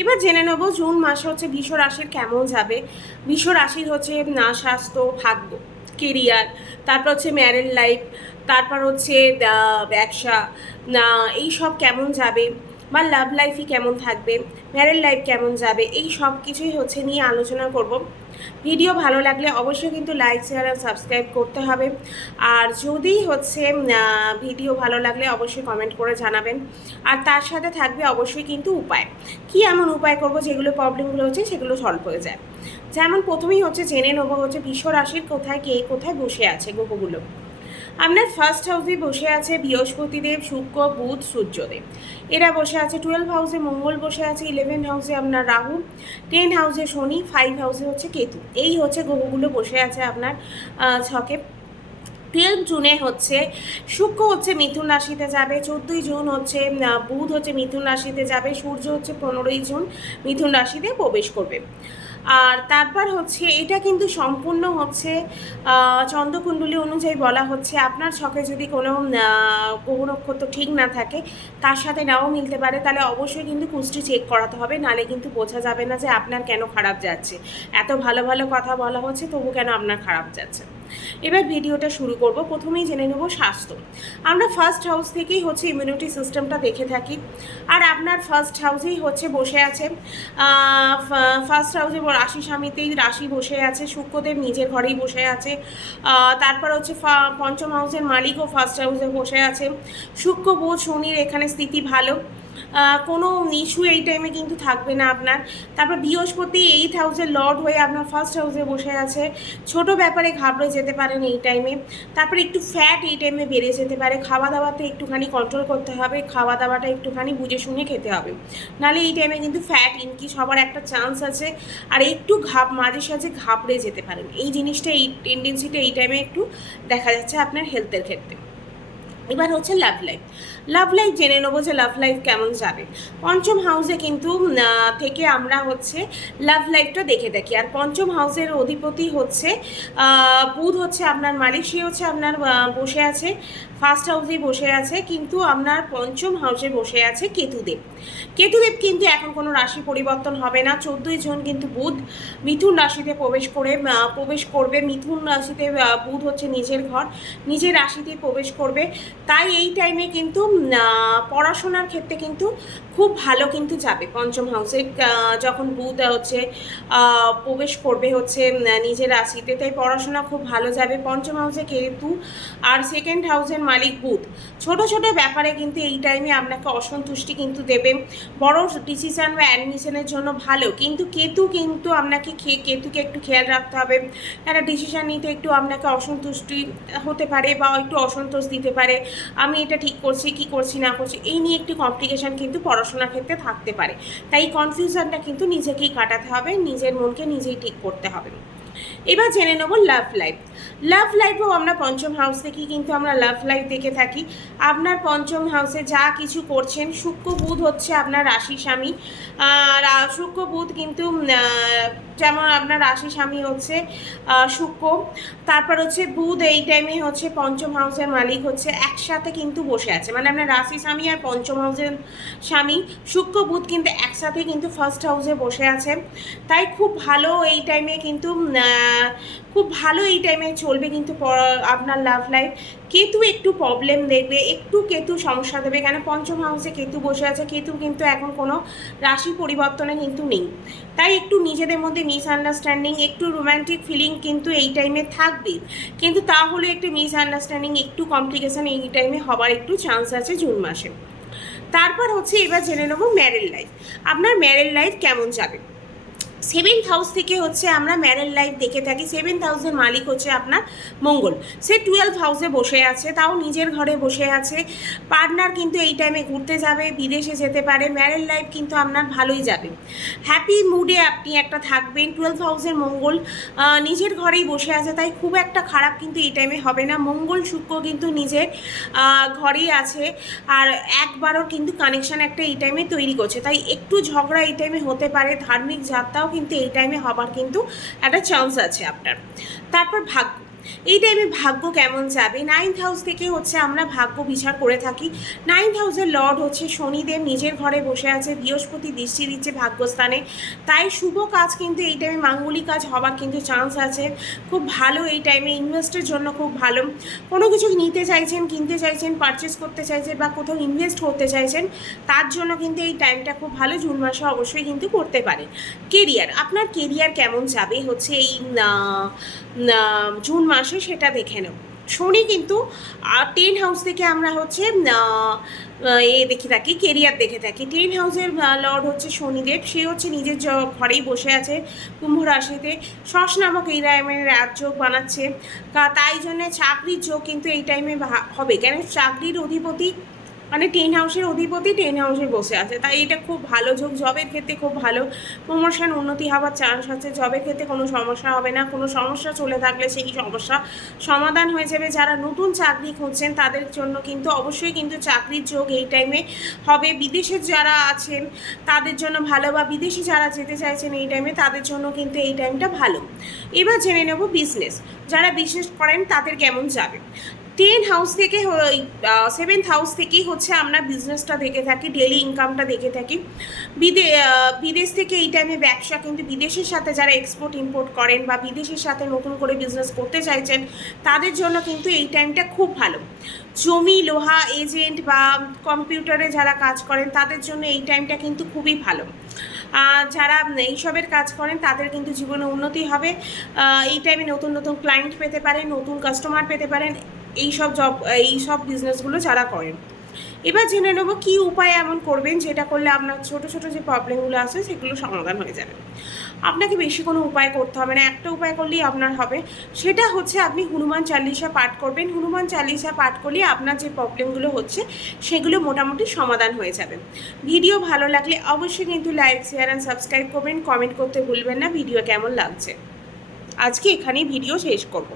এবার জেনে নেব জুন মাসে হচ্ছে বৃষ রাশির কেমন যাবে। বৃষ রাশির হচ্ছে স্বাস্থ্য, ভাগ্য, কেরিয়ার, তারপর হচ্ছে ম্যারেড লাইফ, তারপর হচ্ছে ব্যবসা, এই সব কেমন যাবে, বা লাভ লাইফই কেমন থাকবে, ম্যারেড লাইফ কেমন যাবে, এই সব কিছুই হচ্ছে নিয়ে আলোচনা করব। ভিডিও ভালো লাগলে অবশ্যই কিন্তু লাইক, শেয়ার আর সাবস্ক্রাইব করতে হবে। আর যদি হচ্ছে ভিডিও ভালো লাগলে অবশ্যই কমেন্ট করে জানাবেন। আর তার সাথে থাকবে অবশ্যই কিন্তু উপায়, কি এমন উপায় করব যেগুলো প্রবলেমগুলো হচ্ছে সেগুলো সলভ হয়ে যায়। যেমন প্রথমেই হচ্ছে জেনে নেবো হচ্ছে বৃষ রাশির কোথায় কে কোথায় বসে আছে গ্রহগুলো। আপনার ফার্স্ট হাউসে বসে আছে বৃহস্পতিদেব, শুক্র, বুধ, সূর্যদেব। এরা বসে আছে 12 হাউসে, মঙ্গল বসে আছে 11 হাউসে আপনার রাহু, 10 হাউসে শনি, 5 হাউসে হচ্ছে কেতু। এই হচ্ছে গ্রহগুলো বসে আছে আপনার ছকে। 12 জুনে হচ্ছে শুক্র হচ্ছে মিথুন রাশিতে যাবে, 14ই জুন হচ্ছে বুধ হচ্ছে মিথুন রাশিতে যাবে, সূর্য হচ্ছে 15ই জুন মিথুন রাশিতে প্রবেশ করবে। আর তারপর হচ্ছে এটা কিন্তু সম্পূর্ণ হচ্ছে চন্দ্রকুণ্ডলী অনুযায়ী বলা হচ্ছে। আপনার ছকে যদি কোনো গ্রহ নক্ষত্র ঠিক না থাকে, তার সাথে নাও মিলতে পারে, তাহলে অবশ্যই কিন্তু কুষ্টি চেক করাতে হবে, নালে কিন্তু বোঝা যাবে না যে আপনার কেন খারাপ যাচ্ছে। এত ভালো ভালো কথা বলা হচ্ছে তবু কেন আপনার খারাপ যাচ্ছে। এবার ভিডিওটা শুরু করব। প্রথমেই জেনে নেব স্বাস্থ্য। আমরা ফার্স্ট হাউস থেকেই হচ্ছে ইমিউনিটি সিস্টেমটা দেখে থাকি। আর আপনার ফার্স্ট হাউসেই হচ্ছে বসে আছে, ফার্স্ট হাউসে রাশি স্বামীতেই রাশি বসে আছে, শুক্রদেব নিজের ঘরেই বসে আছে। তারপর হচ্ছে পঞ্চম হাউসের মালিকও ফার্স্ট হাউসে বসে আছে। শুক্র, বুধ, শনির এখানে স্থিতি ভালো, কোনো ইস্যু এই টাইমে কিন্তু থাকবে না আপনার। তারপর বৃহস্পতি 8 হাউসের লর্ড হয়ে আপনার ফার্স্ট হাউসে বসে আছে, ছোট ব্যাপারে ঘাবড়ে যেতে পারেন এই টাইমে। তারপর একটু ফ্যাট এই টাইমে বেড়ে যেতে পারে, খাওয়া দাওয়াতে একটুখানি কন্ট্রোল করতে হবে, খাওয়া দাওয়াটা একটুখানি বুঝে শুনে খেতে হবে, নাহলে এই টাইমে কিন্তু ফ্যাট ইনক্রিজ হওয়ার একটা চান্স আছে। আর একটু মাঝে সাঝে ঘাবড়ে যেতে পারেন, এই জিনিসটা, এই টেন্ডেন্সিটা এই টাইমে একটু দেখা যাচ্ছে আপনার হেলথের ক্ষেত্রে। এবার হচ্ছে লাভ লাইফ। লাভ লাইফ জেনে নেবো যে লাভ লাইফ কেমন যাবে। পঞ্চম হাউসে কিন্তু থেকে আমরা হচ্ছে লাভ লাইফটা দেখে থাকি। আর পঞ্চম হাউসের অধিপতি হচ্ছে বুধ, হচ্ছে আপনার মালিক, সে হচ্ছে আপনার বসে আছে ফার্স্ট হাউসেই বসে আছে, কিন্তু আপনার পঞ্চম হাউসে বসে আছে কেতুদেব। কেতুদেব কিন্তু এখন কোনো রাশি পরিবর্তন হবে না। 14ই জুন কিন্তু বুধ মিথুন রাশিতে প্রবেশ করবে। মিথুন রাশিতে বুধ হচ্ছে নিজের ঘর, নিজের রাশিতে প্রবেশ করবে। তাই এই টাইমে কিন্তু পড়াশোনার ক্ষেত্রে কিন্তু খুব ভালো কিন্তু যাবে। পঞ্চম হাউসে যখন বুধ হচ্ছে প্রবেশ করবে হচ্ছে নিজের রাশিতে, তাই পড়াশোনা খুব ভালো যাবে। পঞ্চম হাউসে কেতু আর সেকেন্ড হাউসের মালিক বুধ। ছোট ছোট ব্যাপারে কিন্তু এই টাইমে আপনাকে অসন্তুষ্টি কিন্তু দেবে। বড় ডিসিশন বা অ্যাডমিশনের জন্য ভালো, কিন্তু কেতু কিন্তু আপনাকে কেতুকে একটু খেয়াল রাখতে হবে। একটা ডিসিশন নিতে একটু আপনাকে অসন্তুষ্টি হতে পারে বা একটু অসন্তোষ দিতে পারে, আমি এটা ঠিক করছি কি করছি না করছি, এই নিয়ে একটি কমপ্লিকেশান কিন্তু পড়াশোনার ক্ষেত্রে থাকতে পারে। তাই কনফিউশনটা কিন্তু নিজেকেই কাটাতে হবে, নিজের মনকে নিজেই ঠিক করতে হবে। এবার জেনে নেব লাভ লাইফ। লাভ লাইফও আমরা পঞ্চম হাউস থেকেই কিন্তু আমরা লাভ লাইফ দেখে থাকি। আপনার পঞ্চম হাউসে যা কিছু করছেন, শুক্র বুধ হচ্ছে আপনার রাশি স্বামী। শুক্র বুধ কিন্তু যেমন আপনার রাশি স্বামী হচ্ছে শুক্র, তারপর হচ্ছে বুধ এই টাইমে হচ্ছে পঞ্চম হাউসের মালিক, হচ্ছে একসাথে কিন্তু বসে আছে, মানে আপনার রাশি স্বামী আর পঞ্চম হাউসের স্বামী শুক্র বুধ কিন্তু একসাথে কিন্তু ফার্স্ট হাউসে বসে আছে। তাই খুব ভালো এই টাইমে কিন্তু খুব ভালো এই টাইমে চলবে কিন্তু আপনার লাভ লাইফ। কেতু একটু প্রবলেম দেখবে, একটু কেতু সমস্যা দেবে, কেন পঞ্চম হাউসে কেতু বসে আছে। কেতু কিন্তু এখন কোনো রাশি পরিবর্তনে কিন্তু নেই, তাই একটু নিজেদের মধ্যে মিসআন্ডারস্ট্যান্ডিং, একটু রোম্যান্টিক ফিলিং কিন্তু এই টাইমে থাকবে, কিন্তু তাহলে একটু মিসআন্ডারস্ট্যান্ডিং, একটু কমপ্লিকেশান এই টাইমে হবার একটু চান্স আছে জুন মাসে। তারপর হচ্ছে এবার জেনে নেব ম্যারেড লাইফ। আপনার ম্যারেড লাইফ কেমন যাবে। 7th হাউস থেকে হচ্ছে আমরা ম্যারেড লাইফ দেখে থাকি। 7th হাউসের মালিক হচ্ছে আপনার মঙ্গল, সে 12 হাউসে বসে আছে, তাও নিজের ঘরে বসে আছে। পার্টনার কিন্তু এই টাইমে ঘুরতে যাবে, বিদেশে যেতে পারে। ম্যারেড লাইফ কিন্তু আপনার ভালোই যাবে, হ্যাপি মুডে আপনি একটা থাকবেন। 12 হাউসের মঙ্গল নিজের ঘরেই বসে আছে, তাই খুব একটা খারাপ কিন্তু এই টাইমে হবে না। মঙ্গল শুক্র কিন্তু নিজের ঘরেই আছে, আর একবারও কিন্তু কানেকশান একটা এই টাইমে তৈরি করছে, তাই একটু ঝগড়া এই টাইমে হতে পারে। ধার্মিক যাত্রাও কিন্তু এই টাইমে হবার কিন্তু একটা চান্স আছে আপনার। তারপর ভাগ্য। এই টাইমে ভাগ্য কেমন যাবে? 9th হাউস থেকে হচ্ছে আমরা ভাগ্য বিচার করে থাকি। 9th হাউসের লর্ড হচ্ছে শনিদেব, নিজের ঘরে বসে আছে, বৃহস্পতি দৃষ্টি দিচ্ছে ভাগ্যস্থানে। তাই শুভ কাজ কিন্তু এই টাইমে, মাঙ্গলিক কাজ হবার কিন্তু চান্স আছে। খুব ভালো এই টাইমে, ইনভেস্টের জন্য খুব ভালো। কোনো কিছু নিতে চাইছেন, কিনতে চাইছেন, পারচেস করতে চাইছেন বা কোথাও ইনভেস্ট করতে চাইছেন, তার জন্য কিন্তু এই টাইমটা খুব ভালো। জুন মাসে অবশ্যই কিন্তু করতে পারেন। কেরিয়ার, আপনার কেরিয়ার কেমন যাবে হচ্ছে এই জুন মাসে, সেটা দেখে নেব। শনি কিন্তু 10 হাউস থেকে আমরা হচ্ছে দেখে থাকি, কেরিয়ার দেখে থাকি। 10 হাউসের লর্ড হচ্ছে শনিদেব, সে হচ্ছে নিজের ঘরেই বসে আছে কুম্ভ রাশিতে। শশ নামক এই টাইমের রাজযোগ বানাচ্ছে, তাই জন্য চাকরির যোগ কিন্তু এই টাইমে হবে। কেন? চাকরির অধিপতি মানে 10 হাউসের অধিপতি 10 হাউসে বসে আছে, তাই এটা খুব ভালো যোগ। জবের ক্ষেত্রে খুব ভালো, প্রমোশন উন্নতি হওয়ার চান্স আছে। জবের ক্ষেত্রে কোনো সমস্যা হবে না, কোনো সমস্যা চলে থাকলে সেই সমস্যা সমাধান হয়ে যাবে। যারা নতুন চাকরি খুঁজছেন তাদের জন্য কিন্তু অবশ্যই কিন্তু চাকরির যোগ এই টাইমে হবে। বিদেশে যারা আছেন তাদের জন্য ভালো, বা বিদেশে যারা যেতে চাইছেন এই টাইমে তাদের জন্য কিন্তু এই টাইমটা ভালো। এবার জেনে নেব বিজনেস, যারা বিজনেস করেন তাদের কেমন যাবে। 10 হাউস থেকে 7th হাউস থেকেই হচ্ছে আমরা বিজনেসটা দেখে থাকি, ডেলি ইনকামটা দেখে থাকি। বিদেশ থেকে এই টাইমে ব্যবসা কিন্তু, বিদেশের সাথে যারা এক্সপোর্ট ইম্পোর্ট করেন বা বিদেশের সাথে নতুন করে বিজনেস করতে চাইছেন তাদের জন্য কিন্তু এই টাইমটা খুব ভালো। জমি, লোহা, এজেন্ট বা কম্পিউটারে যারা কাজ করেন তাদের জন্য এই টাইমটা কিন্তু খুবই ভালো। যারা এইসবের কাজ করেন তাদের কিন্তু জীবনে উন্নতি হবে। এই টাইমে নতুন নতুন ক্লায়েন্ট পেতে পারেন, নতুন কাস্টমার পেতে পারেন, এইসব বিজনেসগুলো যারা করেন। এবার জেনে নেবো কী উপায় এমন করবেন যেটা করলে আপনার ছোট ছোট যে প্রবলেমগুলো আছে সেগুলো সমাধান হয়ে যাবে। আপনাকে বেশি কোনো উপায় করতে হবে না, একটা উপায় করলেই আপনার হবে। সেটা হচ্ছে আপনি হনুমান চালিসা পাঠ করবেন। হনুমান চালিসা পাঠ করলে আপনার যে প্রবলেমগুলো হচ্ছে সেগুলো মোটামুটি সমাধান হয়ে যাবে। ভিডিও ভালো লাগলে অবশ্যই কিন্তু লাইক, শেয়ার অ্যান্ড সাবস্ক্রাইব করবেন। কমেন্ট করতে ভুলবেন না ভিডিও কেমন লাগছে। আজকে এখানেই ভিডিও শেষ করব।